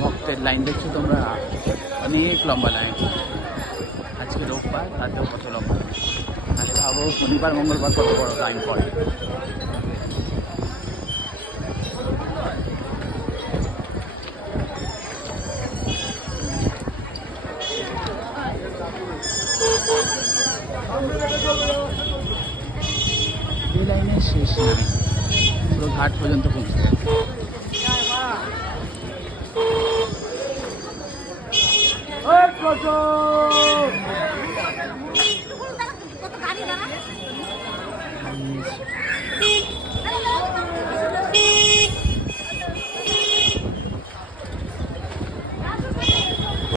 ভক্তের লাইন দেখছো তোমরা, অনেক লম্বা লাইন। আজকে রোববার, তাতেও কত লম্বা লাইন। তাহলে ভাবো শনিবার মঙ্গলবার কত বড় লাইন পড়ে। এই লাইনের শেষ নেই, পুরো ঘাট পর্যন্ত পৌঁছে গেছে।